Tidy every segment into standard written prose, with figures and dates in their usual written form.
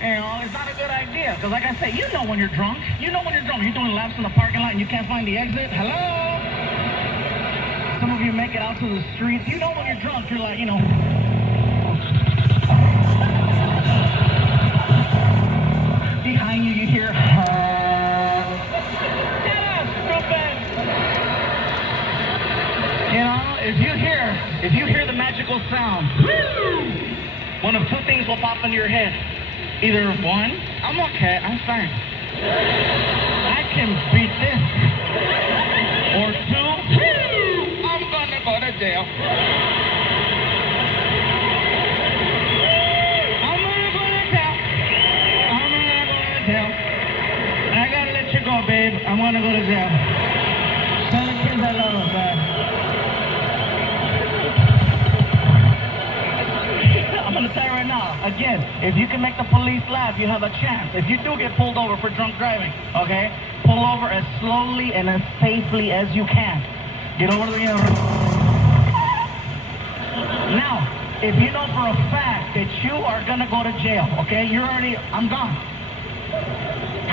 You know, it's not a good idea. Because like I say, you know when you're drunk. You know when you're drunk. You're doing laps in the parking lot and you can't find the exit. Hello? Some of you make it out to the streets. You know when you're drunk, you're like, you know. Behind you, you hear, Shut up, stupid! You know, if you hear the magical sound, one of two things will pop into your head. Either one, I'm okay, I'm fine. I can beat this. Or two, I'm gonna go to jail. I'm gonna go to jail. I'm gonna go to jail. I gotta let you go, babe. I'm gonna go to jail. Tell the kids I love them, man. I'm gonna tell you right now, again, if you can make the police laugh, you have a chance. If you do get pulled over for drunk driving, okay, pull over as slowly and as safely as you can. Get over the Now, if you know for a fact that you are gonna go to jail, okay, I'm gone.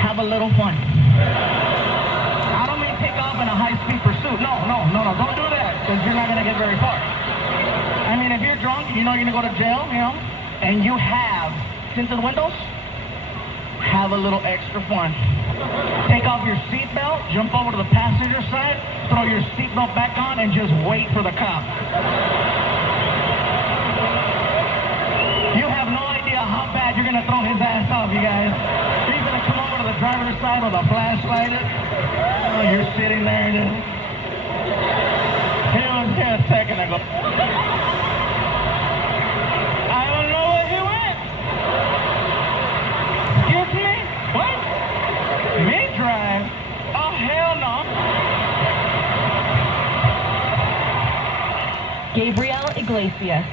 Have a little fun. I don't mean take off in a high-speed pursuit. No, don't do that, because you're not gonna get very far. I mean, if you're drunk, you know you're gonna go to jail, you know, and you have tinted windows, have a little extra fun. Take off your seatbelt, jump over to the passenger side, throw your seatbelt back on, and just wait for the cop. You have no idea how bad you're gonna throw his ass off, you guys. He's gonna come over to the driver's side with a flashlight. Oh, you're sitting there. He was here a second ago. I don't know where he went. Excuse me? What? Me drive? Oh, hell no. Gabriel Iglesias.